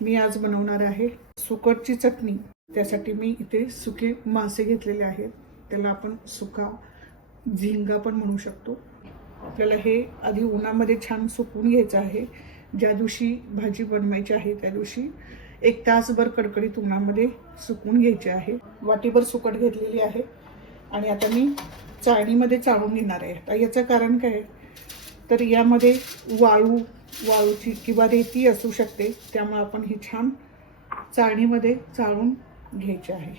मी आज बनवणार आहे सुकटची चटणी। त्यासाठी मी इथे सुके मासे घेतलेले आहेत, त्याला आपण सुका झिंगा पण म्हणू शकतो। आपल्याला हे आधी उन्हामध्ये छान सुकवून घ्यायचं आहे। ज्या दिवशी भाजी बनवायची आहे त्या दिवशी 1 तासभर कडकडीत उन्हामध्ये सुकवून घ्यायचे आहे। वाटीभर सुकट घेतलेली आहे आणि आता मी चाळणीमध्ये चाळून घेणार आहे। आता याचं कारण काय तर यामध्ये वाळूची किंवा रेती असू शकते, त्यामुळे आपण ही छान चाळणीमध्ये चाळून घ्यायचे आहे।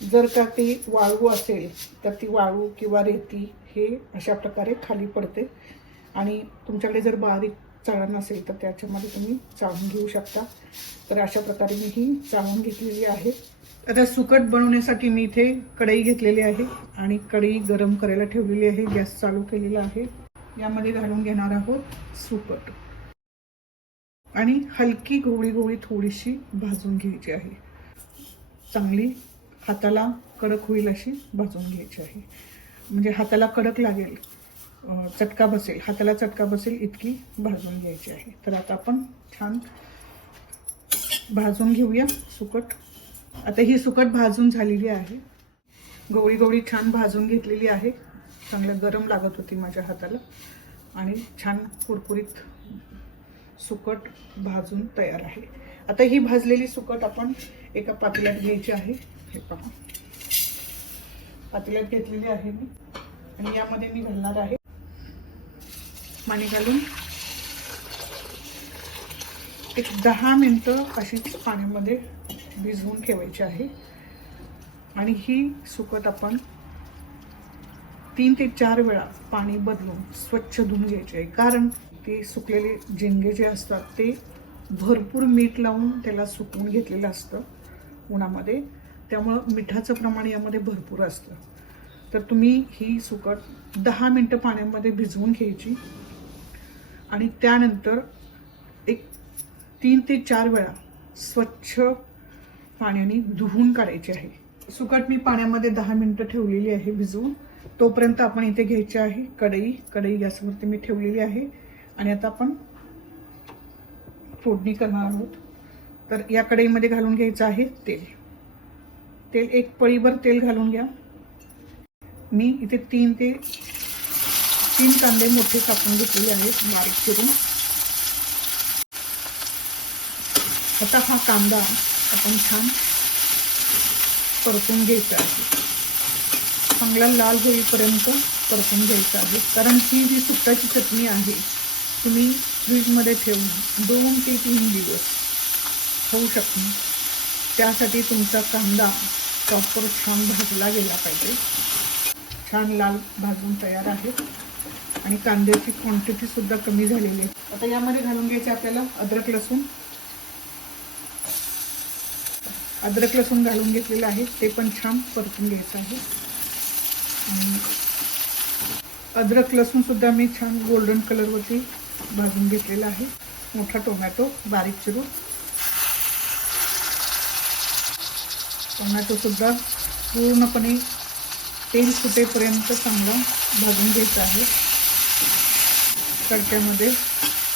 जर का ती वाळू असेल तर ती वाळू किंवा रेती हे अशा प्रकारे खाली पडते आणि तुमच्याकडे जर बारीक चाळण असेल तर त्याच्यामध्ये तुम्ही चाळून घेऊ शकता। तर अशा प्रकारे मी ही चाळून घेतलेली आहे। आता सुकट बनवण्यासाठी मी इथे कढई घेतलेली आहे आणि कढई गरम करायला ठेवलेली आहे। गॅस चालू केलेला आहे। यामध्ये घालून घेणार आहोत सुकट आणि हलकी गोळी थोडीशी भाजून घ्यायची आहे। चांगली हाताला कडक होईल अशी भाजून घ्यायची आहे, म्हणजे हाताला कडक लागेल, चटका बसेल, हाताला चटका बसेल इतकी भाजून घ्यायची आहे। तर आता आपण छान भाजून घेऊया सुकट। आता ही सुकट भाजून झालेली आहे, गोळी छान भाजून घेतलेली आहे। चांगलं गरम लागत होती माझ्या हाताला आणि छान कुरकुरीत सुकट भाजून तयार आहे। आता ही भाजलेली सुकट आपण एका पातेल्यात घ्यायची आहे। हे पहा, पातेल्यात घेतलेली आहे मी आणि यामध्ये मी घालणार आहे पाणी घालून 10 मिनिटं अशीच पाण्यामध्ये भिजवून ठेवायची आहे। आणि ही सुकट आपण 3 ते 4 वेळा पाणी बदलून स्वच्छ धुवून घ्यायचे आहे, कारण ते सुकलेले झिंगे जे असतात ते भरपूर मीठ लावून त्याला सुकवून घेतलेलं असतं उन्हामध्ये, त्यामुळं मिठाचं प्रमाण यामध्ये भरपूर असतं। तर तुम्ही ही सुकट 10 मिनिटं पाण्यामध्ये भिजवून घ्यायची आणि त्यानंतर 3 ते 4 वेळा स्वच्छ पाण्याने धुवून काढायची आहे। सुकट मी पाण्यामध्ये 10 मिनिटं ठेवलेली आहे भिजवून। तोपर्यंत आपण इथे घ्यायची आहे कढई गॅसवरती मी ठेवलेली आहे आणि आता आपण फोडणी करणार आहोत। तर या कढईमध्ये घालून घ्यायचं आहे तेल 1 पळीभर तेल घालून घ्या। मी इथे 3 कांदे मोठे कापून घेतलेले आहेत बारीक चिरून। आता हा कांदा आपण छान परतून घ्यायचा आहे, चांगला लाल होईपर्यंत परतून घ्यायचा आहे, कारण ही जी सुकटाची चटणी आहे तुम्ही फ्रीजमध्ये ठेवून 2 ते 3 दिवस होऊ शकते। त्यासाठी तुमचा कांदा प्रॉपर छान भाजला गेला पाहिजे। छान लाल भाजून तयार आहे आणि कांद्याची क्वांटिटी सुद्धा कमी झालेली आहे। आता यामध्ये घालून घ्यायचे आपल्याला अद्रक लसूण घालून घेतलेलं आहे, ते पण छान परतून घ्यायचं आहे। आणि अद्रक लसूण सुद्धा मी छान गोल्डन कलरवरती भाजून घेतलेला आहे। मोठा टोमॅटो बारीक चिरून, टोमॅटो सुद्धा पूर्णपणे तेल सुटेपर्यंत चांगला भाजून घ्यायचा आहे। तडक्यामध्ये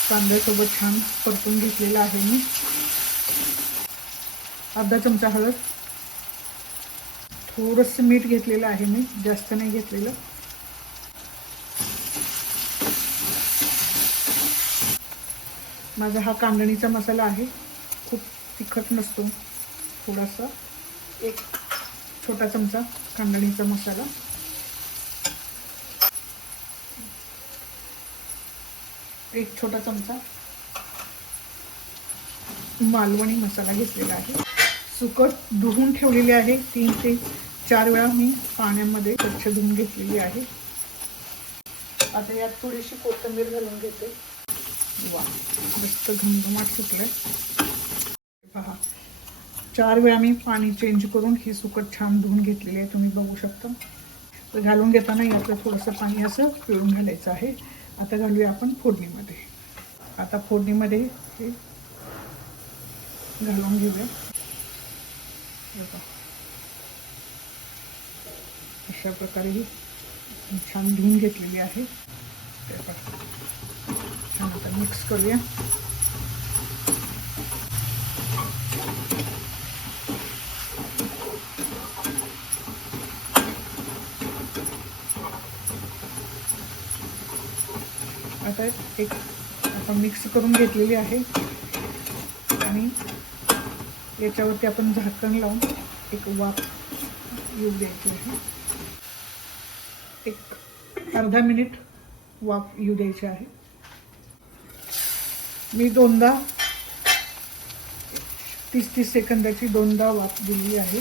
कांद्यासोबत छान परतून घेतलेला आहे मी। अर्धा चमचा हळद, थोडंसं मीठ घेतलेलं आहे मी, जास्त नाही घेतलेलं। माझा हा कांदणीचा मसाला आहे, खूप तिखट नसतो, थोडासा 1 छोटा चमचा कांदणीचा मसाला, 1 छोटा चमचा मालवणी मसाला घेतलेला आहे। सुकट धुवून ठेवलेली आहे, 3 ते 4 वेळा मी पाण्यामध्ये स्वच्छ धुवून घेतलेली आहे। आता यात थोडीशी कोथिंबीर घालून घेते। वा, मस्त घमघमाट सुटलंय पहा। 4 वेळा मी पाणी चेंज करून ही सुकट छान धुवून घेतलेली आहे, तुम्ही बघू शकता। तर घालून घेताना यातलं थोडंसं पाणी असं पिळून घालायचं आहे। आता घालूया आपण फोडणीमध्ये। आता फोडणीमध्ये हे घालून घेऊया। अशा प्रकारे ही छान धुवून घेतलेली आहे. ते बघा. छान आता मिक्स करूया. आता एक आपण मिक्स करून घेतलेली आहे आणि याच्यावरती आपण झाकण लावून एक वाफ येऊ द्यायची आहे. एक अर्धा मिनिट वाफ येऊ द्यायची आहे. मी दोनदा 30-30 सेकंदाची दोनदा वाफ दिली आहे.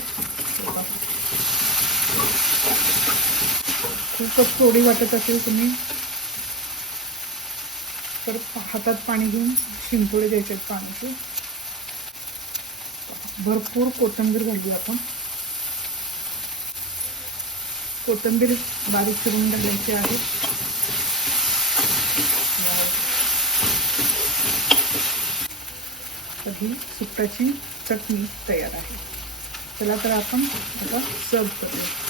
खूपच थोडी वाटत असेल तुम्ही तर हातात पाणी घेऊन शिंतोडे द्यायचे पाण्याचे. भरपूर कोथिंबीर घालली आपण. कोथिंबीर बारीक चिरून घालायची आहे. तर ही सुकटाची चटणी तयार आहे. चला तर आपण आता सर्व करूया.